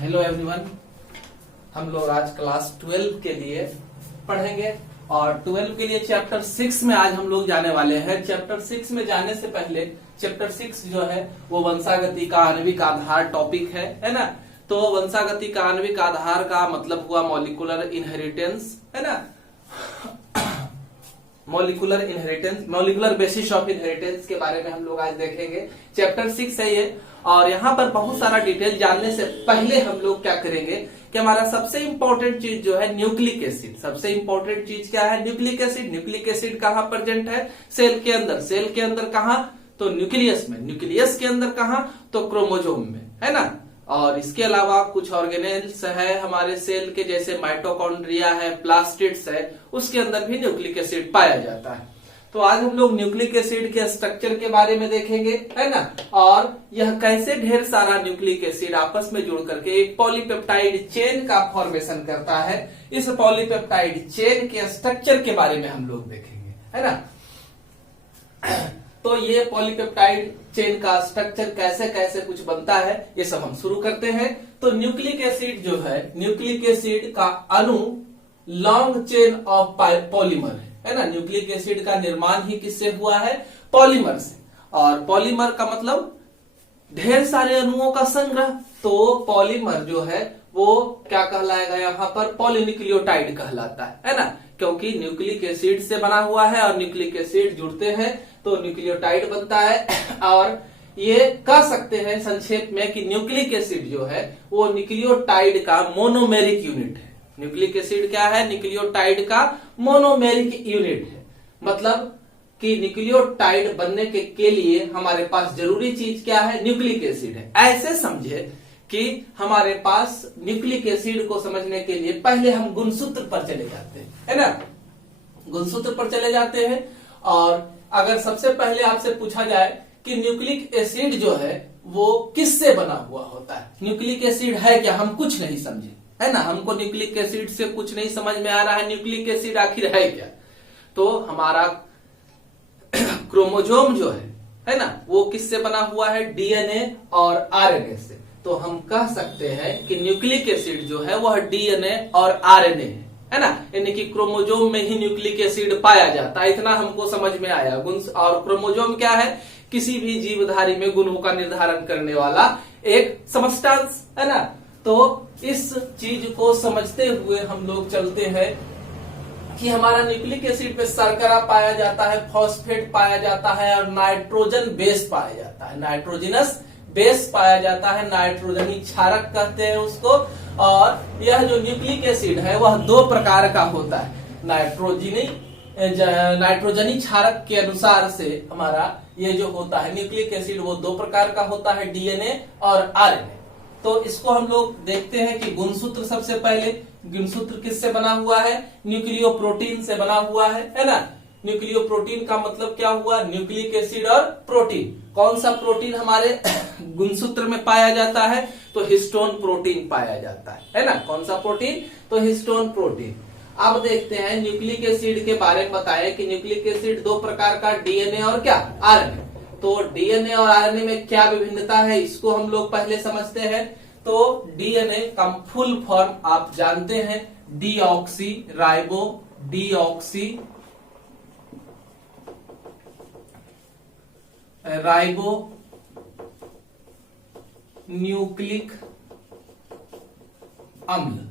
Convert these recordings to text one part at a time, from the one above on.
Hello everyone, हम लोग आज क्लास 12 के लिए पढ़ेंगे और 12 के लिए चैप्टर 6 में आज हम लोग जाने वाले हैं। चैप्टर 6 में जाने से पहले चैप्टर 6 जो है वो वंशागति का आणविक आधार टॉपिक है ना। तो वंशागति का आणविक आधार का मतलब हुआ मॉलिक्यूलर इनहेरिटेंस, है ना। मॉलिक्यूलर बेसिस ऑफ इनहेरिटेंस के बारे में हम लोग आज देखेंगे। चैप्टर 6 है ये और यहाँ पर बहुत सारा डिटेल जानने से पहले हम लोग क्या करेंगे कि हमारा सबसे इंपॉर्टेंट चीज जो है न्यूक्लिक एसिड। सबसे इंपॉर्टेंट चीज क्या है? Nucleic acid. न्यूक्लिक एसिड कहाँ प्रेजेंट है? सेल के अंदर। सेल के अंदर कहाँ? तो न्यूक्लियस में। न्यूक्लियस के अंदर कहाँ? तो क्रोमोजोम में, है ना। और इसके अलावा कुछ ऑर्गेनेल्स है हमारे सेल के, जैसे माइटोकॉन्ड्रिया है, प्लास्टिड्स है, उसके अंदर भी न्यूक्लिक एसिड पाया जाता है। तो आज हम लोग न्यूक्लिक एसिड के स्ट्रक्चर के बारे में देखेंगे, है ना। और यह कैसे ढेर सारा न्यूक्लिक एसिड आपस में जुड़ करके एक पॉलीपेप्टाइड चेन का फॉर्मेशन करता है। इस पॉलीपेप्टाइड चेन के स्ट्रक्चर के बारे में हम लोग देखेंगे, है ना। तो ये पॉलीपेप्टाइड चेन का स्ट्रक्चर कैसे कैसे कुछ बनता है ये सब हम शुरू करते हैं। तो न्यूक्लिक एसिड जो है, न्यूक्लिक एसिड का अणु लॉन्ग चेन ऑफ पॉलीमर है ना। न्यूक्लिक एसिड का निर्माण ही किससे हुआ है? पॉलीमर से। और पॉलीमर का मतलब ढेर सारे अणुओं का संग्रह। तो पॉलीमर जो है वो क्या कहलाएगा? यहाँ पर पॉलीन्यूक्लियोटाइड कहलाता है ना, क्योंकि न्यूक्लिक एसिड से बना हुआ है और न्यूक्लिक एसिड जुड़ते हैं तो न्यूक्लियोटाइड बनता है। और ये कह सकते हैं संक्षेप में कि न्यूक्लिक एसिड जो है वो न्यूक्लियोटाइड का मोनोमेरिक यूनिट है। न्यूक्लिक एसिड क्या है? न्यूक्लियोटाइड का मोनोमेरिक यूनिट है। मतलब कि न्यूक्लियोटाइड बनने के लिए हमारे पास जरूरी चीज क्या है? न्यूक्लिक एसिड है। ऐसे समझे कि हमारे पास न्यूक्लिक एसिड को समझने के लिए पहले हम गुणसूत्र पर चले जाते हैं, है ना। गुणसूत्र पर चले जाते हैं और अगर सबसे पहले आपसे पूछा जाए कि न्यूक्लिक एसिड जो है वो किससे बना हुआ होता है? न्यूक्लिक एसिड है क्या? हम कुछ नहीं समझे, है ना। हमको न्यूक्लिक एसिड से कुछ नहीं समझ में आ रहा है, न्यूक्लिक एसिड आखिर है क्या? तो हमारा क्रोमोजोम जो है ना, वो किससे बना हुआ है? डीएनए और आरएनए से। तो हम कह सकते हैं कि न्यूक्लिक एसिड जो है वह डीएनए और आरएनए है ना। यानी कि क्रोमोजोम में ही न्यूक्लिक एसिड पाया जाता है, इतना हमको समझ में आया। गुण और क्रोमोजोम क्या है? किसी भी जीवधारी में गुणों का निर्धारण करने वाला एक सबस्टांस, है ना। तो इस चीज को समझते हुए हम लोग चलते हैं कि हमारा न्यूक्लिक एसिड पे शर्करा पाया जाता है, फॉस्फेट पाया जाता है और नाइट्रोजन बेस पाया जाता है। नाइट्रोजनस बेस पाया जाता है, नाइट्रोजनी क्षारक कहते हैं उसको। और यह जो न्यूक्लिक एसिड है वह दो प्रकार का होता है। नाइट्रोजनी क्षारक के अनुसार से हमारा ये जो होता है न्यूक्लिक एसिड वो दो प्रकार का होता है, डीएनए और आरएनए। तो इसको हम लोग देखते हैं कि गुणसूत्र सबसे पहले। गुणसूत्र किससे बना हुआ है? न्यूक्लियोप्रोटीन से बना हुआ है ना। न्यूक्लियोप्रोटीन का मतलब क्या हुआ? न्यूक्लिक एसिड और प्रोटीन। कौन सा प्रोटीन हमारे गुणसूत्र में पाया जाता है? तो हिस्टोन प्रोटीन पाया जाता है ना। कौन सा प्रोटीन? तो हिस्टोन प्रोटीन। अब देखते हैं न्यूक्लिक एसिड के बारे में बताया कि न्यूक्लिक एसिड दो प्रकार का, डीएनए और क्या? आरएनए। तो डीएनए और आरएनए में क्या विभिन्नता है इसको हम लोग पहले समझते हैं। तो डीएनए का फुल फॉर्म आप जानते हैं, deoxy ribo deoxy ribo nucleic अम्ल,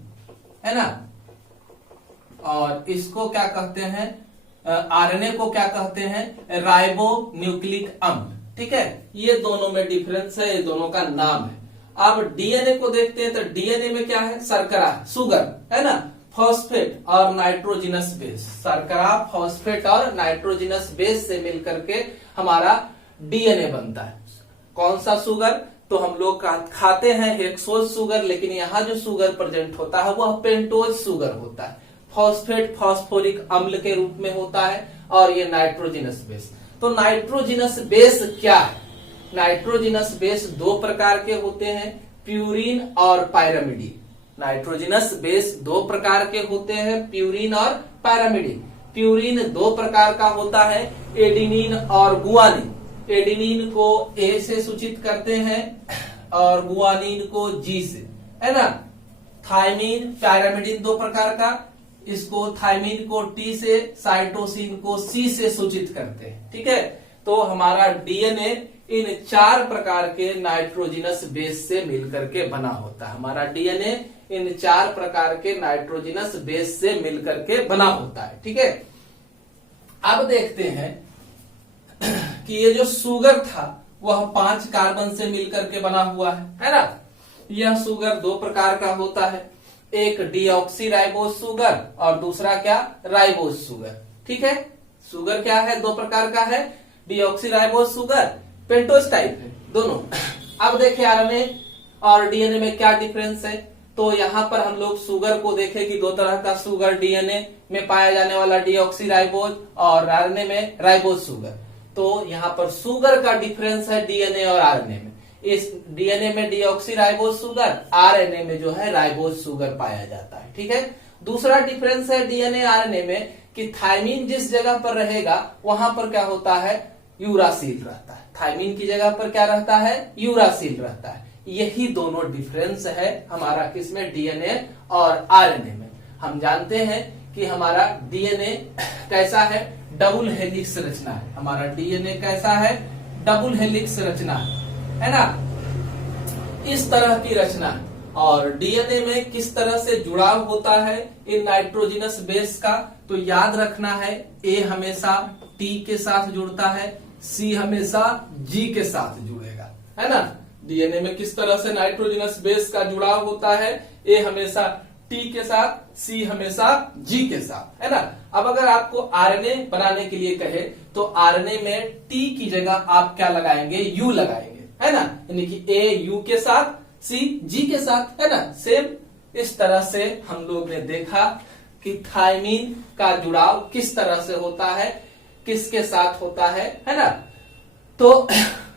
है ना। और इसको क्या कहते हैं? आरएनए को क्या कहते हैं? राइबो न्यूक्लिक अम्ल। ठीक है, ये दोनों में डिफरेंस है, ये दोनों का नाम है। अब डीएनए को देखते हैं तो डीएनए में क्या है? शर्करा, सुगर, है ना, फॉस्फेट और नाइट्रोजिनस बेस। शर्करा, फॉस्फेट और नाइट्रोजिनस बेस से मिलकर के हमारा डीएनए बनता है। कौन सा सुगर? तो हम लोग खाते हैं हेक्सोज सुगर, लेकिन यहाँ जो सुगर प्रेजेंट होता है वह पेंटोज सुगर होता है। फॉस्फेट फॉस्फोरिक अम्ल के रूप में होता है और ये नाइट्रोजिनस बेस। तो नाइट्रोजिनस बेस क्या है? नाइट्रोजिनस बेस दो प्रकार के होते हैं, प्यूरिन और पायरामिडीन। नाइट्रोजिनस बेस दो प्रकार के होते हैं, प्यूरिन और पायरामिडीन। प्यूरिन दो प्रकार का होता है, एडिनिन और गुआनिन। एडिनिन को ए से सूचित करते हैं और गुआनिन को जी से। है ना। थायमीन, पैरामिडिन दो प्रकार का, इसको थायमीन को टी से, साइटोसिन को सी से सूचित करते हैं, ठीक है। तो हमारा डीएनए इन 4 प्रकार के नाइट्रोजिनस बेस से मिलकर के बना होता है। हमारा डीएनए इन 4 प्रकार के नाइट्रोजिनस बेस से मिलकर के बना होता है, ठीक है। अब देखते हैं कि ये जो शुगर था वह 5 कार्बन से मिलकर के बना हुआ है ना। यह शुगर 2 प्रकार का होता है, एक डीऑक्सीराइबोज शुगर और दूसरा क्या, राइबोज शुगर, ठीक है। शुगर क्या है, 2 प्रकार का है, डीऑक्सीराइबोज शुगर, पेंटोज टाइप है दोनों। अब देखिए आरएनए और डीएनए में क्या डिफरेंस है। तो यहाँ पर हम लोग शुगर को देखें कि 2 तरह का शुगर, डीएनए में पाया जाने वाला डीऑक्सीराइबोज और आरएनए में राइबोज शुगर। तो यहाँ पर शुगर का डिफरेंस है डीएनए और आरएनए में। इस डीएनए में डीऑक्सीराइबोज शुगर, आरएनए में जो है राइबोज शुगर पाया जाता है, ठीक है। दूसरा डिफरेंस है डीएनए आरएनए में कि थायमीन जिस जगह पर रहेगा वहां पर क्या होता है, यूरासिल रहता है। थायमीन की जगह पर क्या रहता है, यूरासिल रहता है। यही दोनों डिफरेंस है हमारा किसमें, डीएनए और आरएनए में। हम जानते हैं कि हमारा डीएनए कैसा है, डबल हेलिक्स रचना है। हमारा डीएनए कैसा है, डबल हेलिक्स रचना है ना, इस तरह की रचना है। और डीएनए में किस तरह से जुड़ाव होता है इन नाइट्रोजिनस बेस का, तो याद रखना है, ए हमेशा टी के साथ जुड़ता है, सी हमेशा जी के साथ जुड़ेगा, है ना। डीएनए में किस तरह से नाइट्रोजिनस बेस का जुड़ाव होता है, ए हमेशा टी के साथ, सी हमेशा जी के साथ, है ना। अब अगर आपको आरएनए बनाने के लिए कहे तो आरएनए में टी की जगह आप क्या लगाएंगे, यू लगाएंगे, है ना। यानी कि ए यू के साथ, सी जी के साथ, है ना। सेम इस तरह से हम लोग ने देखा कि थायमीन का जुड़ाव किस तरह से होता है, किसके साथ होता है ना। तो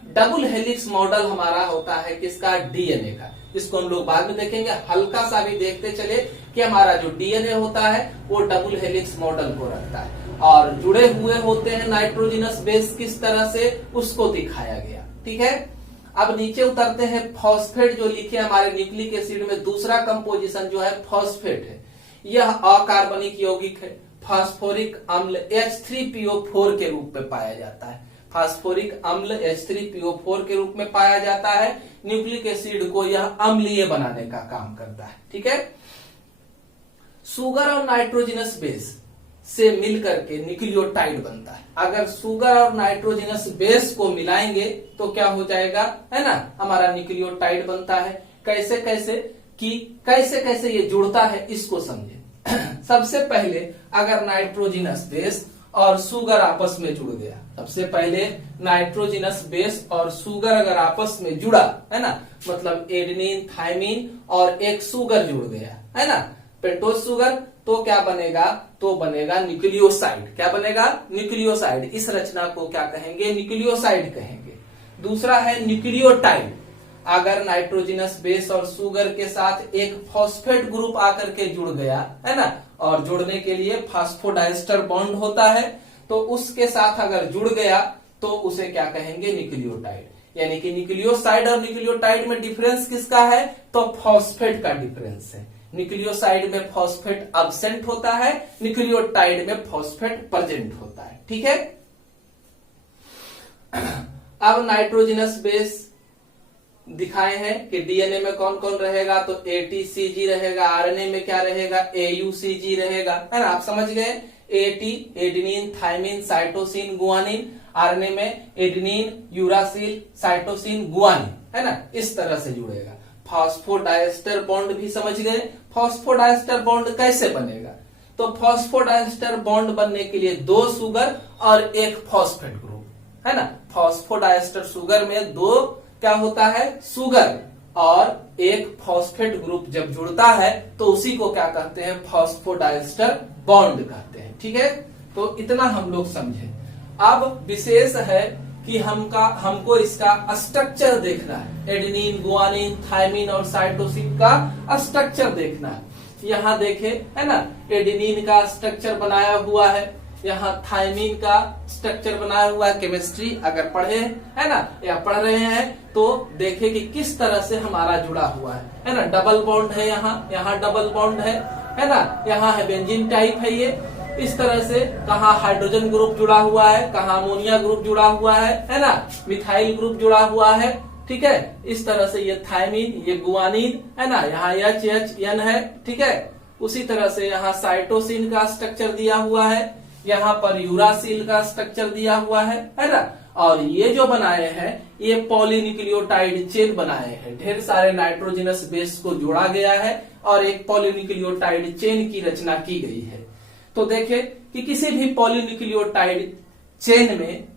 डबल हेलिक्स मॉडल हमारा होता है किसका, डीएनए का। इसको हम लोग बाद में देखेंगे, हल्का सा भी देखते चले कि हमारा जो डीएनए होता है वो डबल हेलिक्स मॉडल को रखता है और जुड़े हुए होते हैं नाइट्रोजिनस बेस किस तरह से, उसको दिखाया गया, ठीक है। अब नीचे उतरते हैं, फॉस्फेट जो लिखे हमारे न्यूक्लिक एसिड में दूसरा कंपोजिशन जो है फॉस्फेट है। यह अकार्बनिक यौगिक है, फास्फोरिक अम्ल H3PO4 के रूप में पाया जाता है। फास्फोरिक अम्ल H3PO4 के रूप में पाया जाता है। न्यूक्लिक एसिड को यह अम्लीय बनाने का काम करता है, ठीक है। शुगर और नाइट्रोजिनस बेस से मिलकर के न्यूक्लियोटाइड बनता है। अगर शुगर और नाइट्रोजिनस बेस को मिलाएंगे तो क्या हो जाएगा, है ना, हमारा न्यूक्लियोटाइड बनता है। कैसे कैसे कि कैसे कैसे ये जुड़ता है इसको समझे। सबसे पहले अगर नाइट्रोजिनस बेस और शुगर आपस में जुड़ गया, सबसे पहले नाइट्रोजिनस बेस और शुगर अगर आपस में जुड़ा, है ना, मतलब एडेनिन, थायमीन और एक शुगर जुड़ गया, है ना, पेंटोज शुगर, तो क्या बनेगा, तो बनेगा न्यूक्लियोसाइड। क्या बनेगा, न्यूक्लियोसाइड। इस रचना को क्या कहेंगे, न्यूक्लियोसाइड कहेंगे। दूसरा है न्यूक्लियोटाइड। अगर नाइट्रोजिनस बेस और शुगर के साथ एक फॉस्फेट ग्रुप आकर के जुड़ गया, है ना, और जुड़ने के लिए फास्फोडाइस्टर बॉन्ड होता है, तो उसके साथ अगर जुड़ गया तो उसे क्या कहेंगे, न्यूक्लियोटाइड। यानी कि न्यूक्लियोसाइड और न्यूक्लियोटाइड में डिफरेंस किसका है, तो फॉस्फेट का डिफरेंस है। न्यूक्लियोसाइड में फॉस्फेट अब्सेंट होता है, न्यूक्लियोटाइड में फॉस्फेट प्रेजेंट होता है, ठीक है। अब नाइट्रोजिनस बेस दिखाए हैं कि डीएनए में कौन कौन रहेगा, तो ATCG रहेगा, आरएनए में क्या रहेगा, AUCG रहेगा, है ना। आप समझ गए, AT adenine, thymine, cytosine, guanine, RNA में एडेनिन, यूरासिल, साइटोसिन, गुआनिन, है ना, इस तरह से जुड़ेगा। फास्फोडाइस्टर बॉन्ड भी समझ गए। फास्फोडाइस्टर बॉन्ड कैसे बनेगा, तो फास्फोडाइस्टर बॉन्ड बनने के लिए 2 शुगर और एक फॉस्फेट ग्रुप, है ना। फास्फोडाइस्टर शुगर में 2 क्या होता है, शुगर और एक फॉस्फेट ग्रुप जब जुड़ता है तो उसी को क्या कहते हैं, फास्फोडाइस्टर बॉन्ड कहते हैं, ठीक है। तो इतना हम लोग समझे। अब विशेष है कि हमको इसका स्ट्रक्चर देखना है। एडेनिन, गुआनिन, थायमीन और साइटोसिन का स्ट्रक्चर देखना है। यहाँ देखे, है ना, एडेनिन का स्ट्रक्चर बनाया हुआ है, यहाँ थायमीन का स्ट्रक्चर बनाया हुआ है, केमिस्ट्री अगर पढ़े है ना या पढ़ रहे हैं तो देखे कि किस तरह से हमारा जुड़ा हुआ है ना। डबल बॉन्ड है यहाँ डबल बॉन्ड है ना, यहाँ है बेंजीन टाइप है ये। इस तरह से कहाँ हाइड्रोजन ग्रुप जुड़ा हुआ है, कहाँ अमोनिया ग्रुप जुड़ा हुआ है ना, मिथाइल ग्रुप जुड़ा हुआ है, ठीक है। इस तरह से ये थायमीन, ये गुआनिन है ना, यहाँ HHN है, ठीक है। उसी तरह से यहाँ साइटोसिन का स्ट्रक्चर दिया हुआ है, यहाँ पर यूरासिल का स्ट्रक्चर दिया हुआ है ना। और ये जो बनाए हैं ये पॉलीन्यूक्लियोटाइड चेन बनाए हैं, ढेर सारे नाइट्रोजनस बेस को जोड़ा गया है और एक पॉलीन्यूक्लियोटाइड चेन की रचना की गई है। तो देखें कि किसी भी पॉलीन्यूक्लियोटाइड चेन में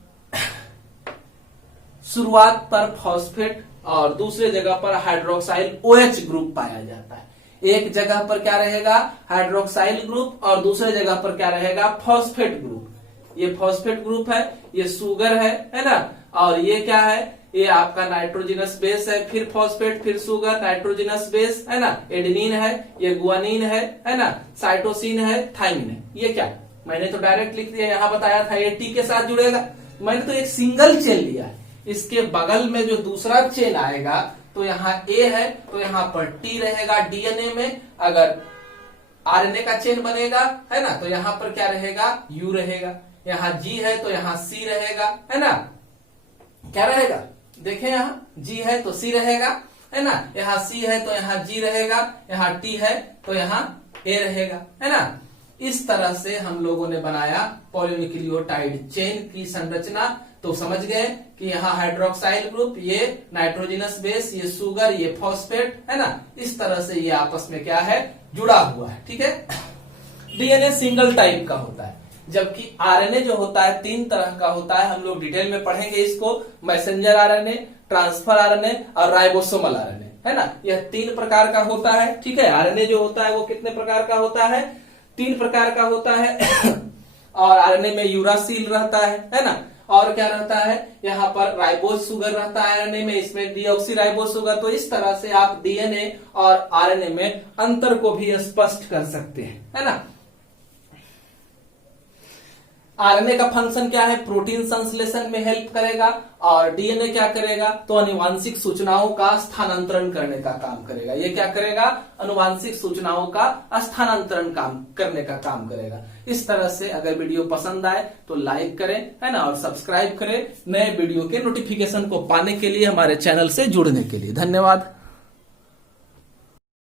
शुरुआत पर फॉस्फेट और दूसरे जगह पर हाइड्रोक्साइल OH ग्रुप पाया जाता है। एक जगह पर क्या रहेगा हाइड्रोक्साइल ग्रुप और दूसरे जगह पर क्या रहेगा फॉस्फेट ग्रुप। ये फॉस्फेट ग्रुप है, ये सुगर है ना, और ये क्या है, ये आपका नाइट्रोजनस बेस है, फिर फॉस्फेट, फिर सुगर, नाइट्रोजनस बेस है ना, एडेनिन है, ये गुआनिन है ना, साइटोसिन है, थायमिन है। ये क्या मैंने तो डायरेक्ट लिख दिया, यहाँ बताया था ये T के साथ जुड़ेगा, मैंने तो एक सिंगल चेन लिया है। इसके बगल में जो दूसरा चेन आएगा तो यहाँ A है तो यहाँ पर T रहेगा डीएनए में। अगर आरएनए का चेन बनेगा है ना तो यहाँ पर क्या रहेगा U रहेगा, यहाँ G है तो यहाँ C रहेगा है ना, क्या रहेगा देखें यहाँ G है तो C रहेगा है ना, यहाँ C है तो यहाँ G रहेगा, यहाँ T है तो यहाँ A रहेगा है ना। इस तरह से हम लोगों ने बनाया पॉलीन्यूक्लियोटाइड चेन की संरचना। तो समझ गए कि यहाँ हाइड्रोक्साइल ग्रुप, ये नाइट्रोजनस बेस, ये सुगर, ये फॉस्फेट है ना। इस तरह से ये आपस में क्या है जुड़ा हुआ है, ठीक है। डीएनए सिंगल टाइप का होता है, जबकि आरएनए जो होता है 3 तरह का होता है। हम लोग डिटेल में पढ़ेंगे इसको, मैसेंजर आरएनए, ट्रांसफर आरएनए और राइबोसोमल आरएनए है ना। यह 3 प्रकार का होता है, ठीक है। आरएनए जो होता है वो कितने प्रकार का होता है, 3 प्रकार का होता है। और आरएनए में यूरासिल रहता है ना, और क्या रहता है यहाँ पर राइबोस सुगर रहता है आरएनए में, इसमें डीऑक्सीराइबोस सुगर। तो इस तरह से आप डीएनए और आरएनए में अंतर को भी स्पष्ट कर सकते हैं, है ना। आरएनए का फंक्शन क्या है, प्रोटीन संश्लेषण में हेल्प करेगा, और डीएनए क्या करेगा तो आनुवांशिक सूचनाओं का स्थानांतरण करने का काम करेगा। ये क्या करेगा, आनुवांशिक सूचनाओं का स्थानांतरण करने का काम करेगा। इस तरह से अगर वीडियो पसंद आए तो लाइक करें है ना, और सब्सक्राइब करें नए वीडियो के नोटिफिकेशन को पाने के लिए, हमारे चैनल से जुड़ने के लिए। धन्यवाद।